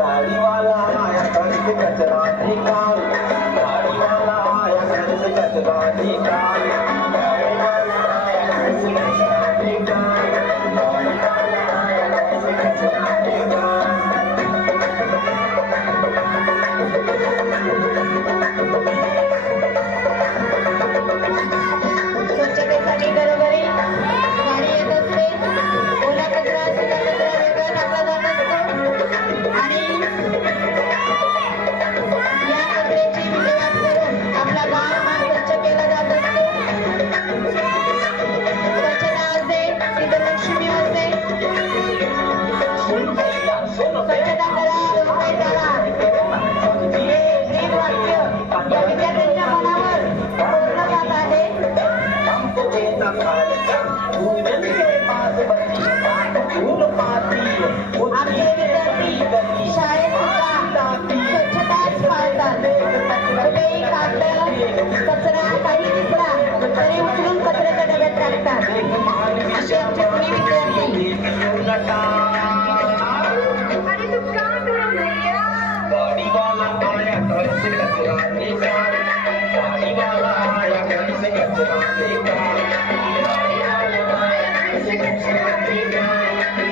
गाडीवाला आया करके कचरा निकाल, गाडीवाला आया करके कचरा निकाल, गाडीवाला आया करके कचरा निकाल, गाडीवाला आया करके कचरा निकाल। स्वच्छतेसाठी घरोघरी गाडी येत असते, ओला कचरा सुका कचरा वेगळा टाकला जात असतो आणि या कचऱ्याची विल्हेवाट करून आपला गाव हा स्वच्छ केला जात असतो। स्वच्छता असते सिद्धलक्ष्मी असते, स्वच्छता करा व्यवसाय करा हे ब्रीद वाक्य या विद्यार्थ्यांच्या मनावर बोललं जात आहे। हमको देता कार्यक्रम भूजल के पास बची बात फूल पाती आमचे विद्यार्थी शाळेत सुद्धा स्वच्छताच पाळतात। कुठेही कागद कचरा काही दिसला तरी उचलून कचऱ्याच्या डब्यात टाकतात, असे आमचे कुणी विद्यार्थी। गाडीवाला आया घर से कचरा निकाल, गाडीवाला आया घर से कचरा निकाल, गाडीवाला आया घर से कचरा निकाल,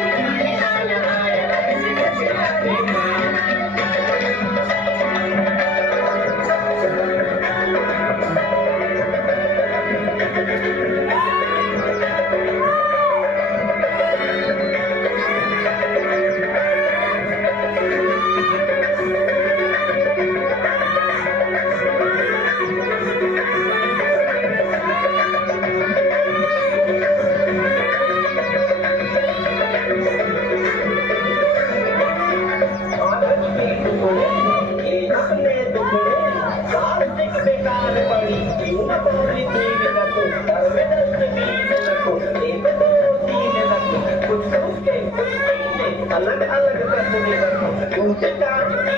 गाडीवाला आया घर से कचरा निकाल। अलग अलग करने लगो, तुमसे अपने